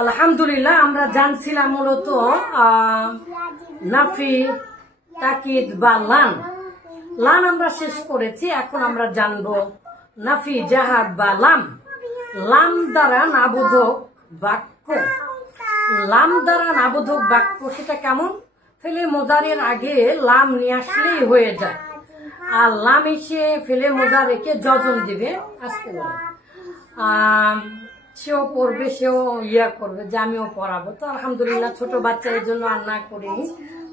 আলহামদুলিল্লাহ আমরা জানছিলাম মূলত নাফি, তাকিদ বা লান। লান আমরা শেষ করেছি, এখন আমরা জানবো নাফি, জাহাদ বা লাম। লাম দ্বারা নাবোধক বাক্য। লাম দ্বারা নাবোধক বাক্য সেটা কেমন? ফেলে মোজারের আগে লাম নিয়ে আসলেই হয়ে যায়, আর লাম এসে ফেলে মোজারেকে যজন দিবে। আসতে বলে সেও পড়বে, সেও করবে যে আমিও পড়াবো। তো আলহামদুলিল্লাহ ছোট বাচ্চা এই জন্য আর না করিনি।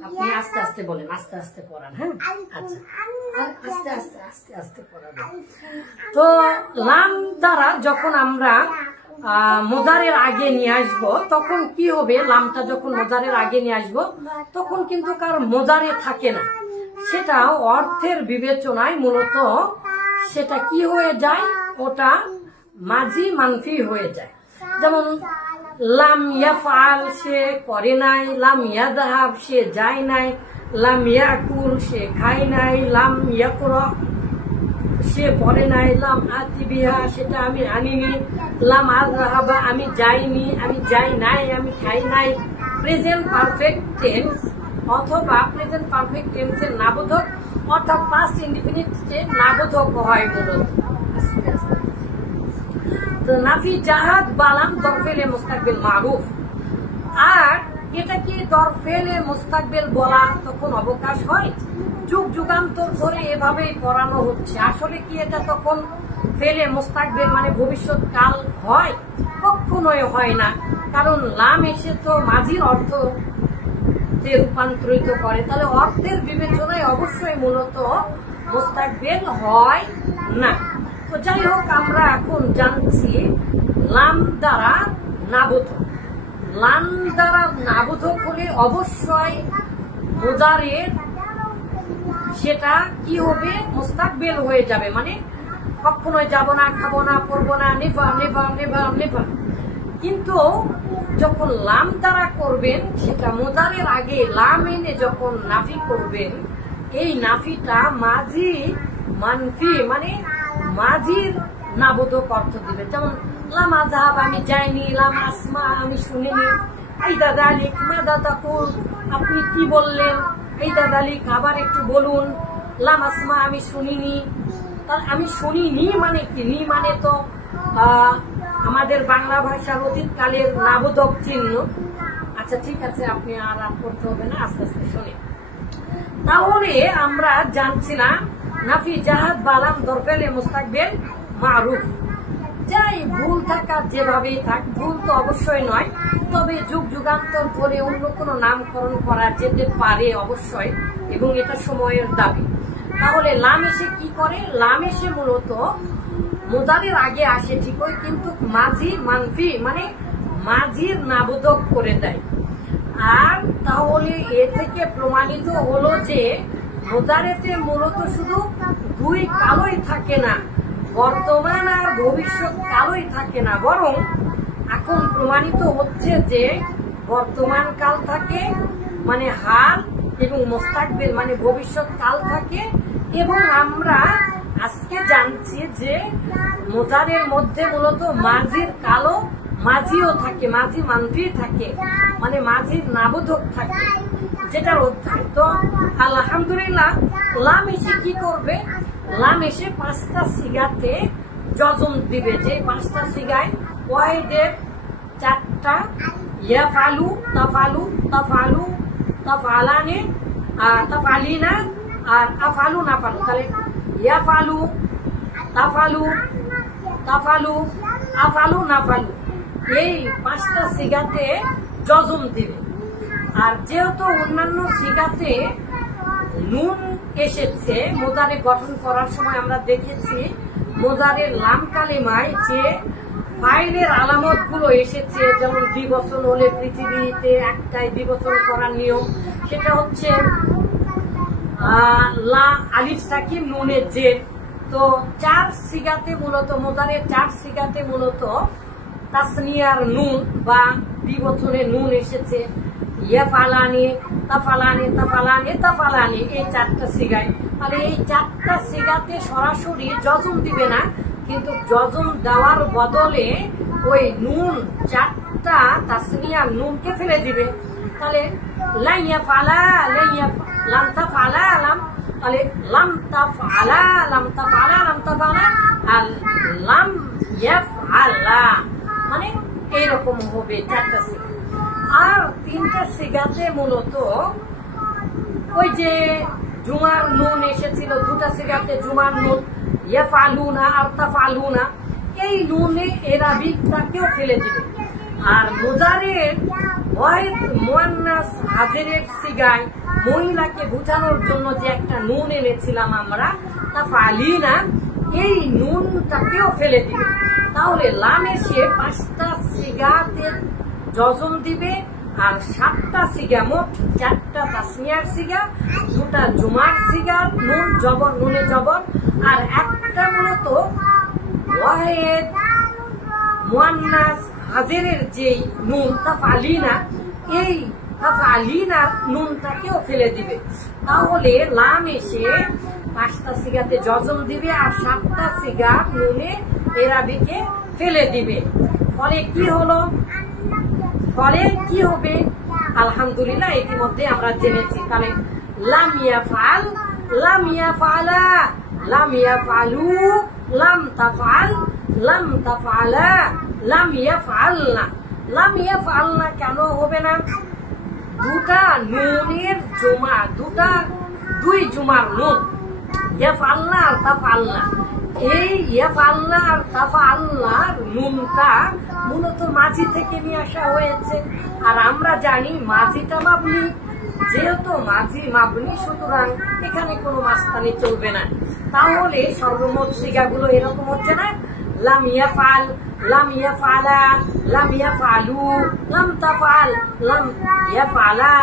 আপনি আস্তে আস্তে বলেন, আস্তে আস্তে পড়ান। হ্যাঁ, আচ্ছা, আস্তে আস্তে আস্তে আস্তে পড়াবো। তো লাম দ্বারা যখন আমরা মোজারের আগে নিয়ে আসবো, তখন কি হবে? লামটা যখন মোজারের আগে নিয়ে আসবো, তখন কিন্তু কার মোজারে থাকে না, সেটা অর্থের বিবেচনায় মূলত সেটা কি হয়ে যায়? ওটা মাঝি মানফি হয়ে যায়। যেমন লাম ইয়াফআল, সে করে নাই। লাম ইয়াযহাব, সে যায় নাই। লাম ইয়াকুল, সে খায় নাই। লাম ইয়াকরা, সে পড়ে নাই। লাম আতি বিহা, সেটা আমি আনিনি। লাম আযহাবা, আমি যাইনি, আমি যাই নাই, আমি খাই নাই। প্রেজেন্ট পারফেক্ট টেন্স অথবা প্রেজেন্ট পারফেক্ট টেন্সের নাবোধক অর্থাৎ পাস্ট ইনডিফিনিট নাবোধক হয় মূলত। নাফি, জাহাদ, বালাম দরফেলে মুস্তাকবিল মারুফ। আর এটা কি দরফেলে মুস্তাকবিল বলা তখন অবকাশ হয়? যুগ যুগান্তর ধরে এভাবেই পড়ানো হচ্ছে। আসলে কি এটা তখন ফেলে মুস্তাকবিল মানে ভবিষ্যৎ কাল হয়? কখনোই হয় না, কারণ লাম এসে তো মাঝির অর্থ রূপান্তরিত করে। তাহলে অর্থের বিবেচনায় অবশ্যই মূলত মুস্তাকবিল হয় না। তো যাই হোক, আমরা এখন জানছি লাম দ্বারা নাবোধক। লাম দ্বারা নাবোধক হলে অবশ্যই মোজারের সেটা কি হবে? মুস্তাকবিল হয়ে যাবে, মানে কখনোই যাব না, খাবো না, পড়বো না, নেভার নেভার নেভার নেভার। কিন্তু যখন লাম দ্বারা করবেন, সেটা মোজারের আগে লাম এনে যখন নাফি করবেন, এই নাফিটা মাঝি মানফি মানে মাঝির নাবোধক অর্থ দিবে। যেমন লাম আযহাব, আমি যাইনি। লাম আসমা, আমি শুনিনি। আইদা যালিক মাযা তাকুল, আপনি কি বললেন? আইদা যালিক, আবার একটু বলুন। লাম আসমা, আমি শুনিনি। তাহলে আমি শুনিনি মানে কি? নি মানে তো আমাদের বাংলা ভাষার অতীতকালের নাবোধক চিহ্ন। আচ্ছা ঠিক আছে, আপনি আর করতে হবে না, আস্তে আস্তে শুনি। তাহলে আমরা জানছিলাম নাফি, জাহাদ, বালাম দরফেলে মুস্তাকবিল মারুফ। যাই ভুল থাকা যেভাবেই থাক, ভুল তো অবশ্যই নয়, তবে যুগ যুগান্তর ধরে অন্য কোনো নামকরণ করা যেতে পারে অবশ্যই, এবং এটা সময়ের দাবি। তাহলে লাম এসে কি করে? লাম এসে মূলত মোজারের আগে আসে ঠিকই, কিন্তু মাঝি মানফি মানে মাঝির নাবোধক করে দেয়। আর তাহলে এ থেকে প্রমাণিত হলো যে মোজারেতে মূলত শুধু দুই কালই থাকে না, বর্তমান আর ভবিষ্যৎ কালই থাকে না, বরং এখন প্রমাণিত হচ্ছে যে বর্তমান কাল থাকে মানে হাল, এবং মুস্তাকবিল মানে ভবিষ্যৎ কাল থাকে। এবং আমরা আজকে জানছি যে মোজারের মধ্যে মূলত মাঝির কালো মাঝিও থাকে, মাঝি মানফি থাকে, মানে মাঝির নাবোধক থাকে, যেটার অধ্যায়। তো আলহামদুলিল্লাহ লাম এসে কি করবে? লাম এসে পাঁচটা সিগাতে যজম দিবে। যে পাঁচটা সিগায় ওয়াহিদের চারটা, ইয়াফআলু, তাফআলু, তাফআলু, তাফআলানে, তাফআলিনা আর আফআলু নাফআলু। তাহলে ইয়াফআলু, তাফআলু, তাফআলু, আফআলু নাফআলু, এই পাঁচটা সিগাতে যজম দিবে। আর যেহেতু অন্যান্য সিগাতে নুন এসেছে মোজারে গঠন করার সময়, আমরা দেখেছি মোজারের লাম কালিমায় যে ফাইলের আলামত গুলো এসেছে, যেমন দ্বিবচন হলে পৃথিবীতে একটাই দ্বিবচন করার নিয়ম, সেটা হচ্ছে লা, আলিফ সাকিন, নুনের জের। তো চার সিগাতে মূলত মোজারের চার সিগাতে মূলত তাসনিয়ার নুন বা দ্বিবচনের নুন এসেছে। ইয়াফআলানি, তাফআলানি, তাফআলানি, তাফআলানি, এই চারটা সিগায়। তাহলে এই চারটা সিগাতে সরাসরি যজম দিবে না, কিন্তু যজম দেওয়ার বদলে ওই নুন সাতটা তাসনিয়া নুনকে ফেলে দিবে। তাহলে লাম ইয়াফআলা লাম তাফআলা তাহলে লাম তাফআলা আর লাম ইয়াফআলা, মানে এইরকম হবে চারটা সিগা। আর তিনটা সিগাতে মূলত ওই যে জুমার নুন এসেছিল, দুটা সিগাতে জুমার নুন ইয়াফআলুনা আর তাফআলুনা, এই নুনে এরাবিকটাকেও ফেলে দিবে। আর মুজারের ওয়াহিদ মুয়ান্নাস হাজিরের সিগায় মহিলাকে বোঝানোর জন্য যে একটা নুন এনেছিলাম আমরা তাফআলিনা, এই নুনটাকেও ফেলে দিবে। তাহলে লাম এসে 5টা সিগাতে জজম দিবে আর 7টা সিগা, মোট 4টা তাসনিয়ার সিগা, 2টা জুমার সিগা নুন জবর নুনে জবর, আর একটা মূলত ওয়াহিদ মুয়ান্নাস হাজিরের যে নুন তাফআলিনা, এই তাফআলিনা নুনটাকেও ফেলে দিবে। তাহলে লাম এসে 5টা সিগাতে জজম দিবে আর 7টা সিগা নুনে এরাবিকে ফেলে দিবে। ফলে কি হলো? ফলে কি হবে? আলহামদুলিল্লাহ ইতিমধ্যে আমরা জেনেছি। তাহলে লাম ইয়াফআল লাম ইয়াফআলা লাম ইয়াফআলু লাম তাফআল লাম তাফআলা লাম ইয়াফআলনা। লাম ইয়াফআলনা কেন হবে না? দুটা নুনের জমা, দুই জুমার নুন ইয়াফআলনা আর তাফআলনা। এই ইয়াফআলনা আর তাফআলনার নুনটা মূলত মাঝি থেকে নিয়ে আসা হয়েছে। আর আমরা জানি মাঝিটা মাবনি, যেহেতু মাঝি মাবনি সুতরাং এখানে কোনো মাস্তানি চলবে না। তাহলে সর্বমোট সিগাগুলো এরকম হচ্ছে না, লাম ইয়াফআল লাম ইয়াফআলা লাম ইয়াফআলু লাম তাফআল লাম ইয়াফআলা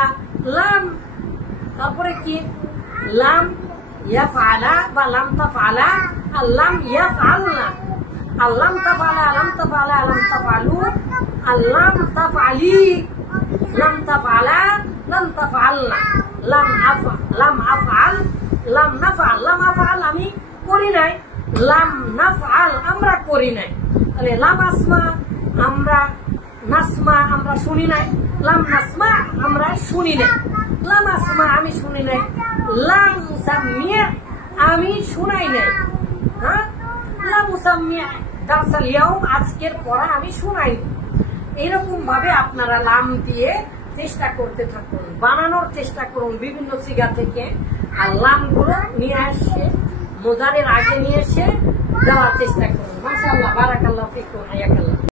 লাম, তারপরে কি লাম ইয়াফআলা বা লাম তাফআলা আর লাম ইয়াফআলনা, আর লাম তাফআলা লাম তাফআলা লাম তাফআলু আর লাম তাফআলি লাম তাফআলা লাম তাফআলনা লাম আফআল লাম নাফআল। লাম আফআল আমি করি নাই, লাম নাফআল আমরা করি নাই। তাহলে লাম আসমা আমরা শুনি নাই, লাম নাসমা আমরা শুনি নাই, লাম আসমা আমি শুনি নাই, লাম মুসাম্মিয়া আমি শুনাই নাই, হ্যাঁ লাম মুসাম্মিয়া দারসাল ইয়াউম আজকের পড়া আমি শুনাইনি। এরকম ভাবে আপনারা লাম দিয়ে চেষ্টা করতে থাকুন, বানানোর চেষ্টা করুন বিভিন্ন সিগা থেকে। আর লাম গুলো নিয়ে আসে মুজারের আগে নিয়ে এসে দেওয়ার চেষ্টা করুন। মাশাআল্লাহ, বারাকাল্লাহু ফিকুম, হায়াকাল্লাহ।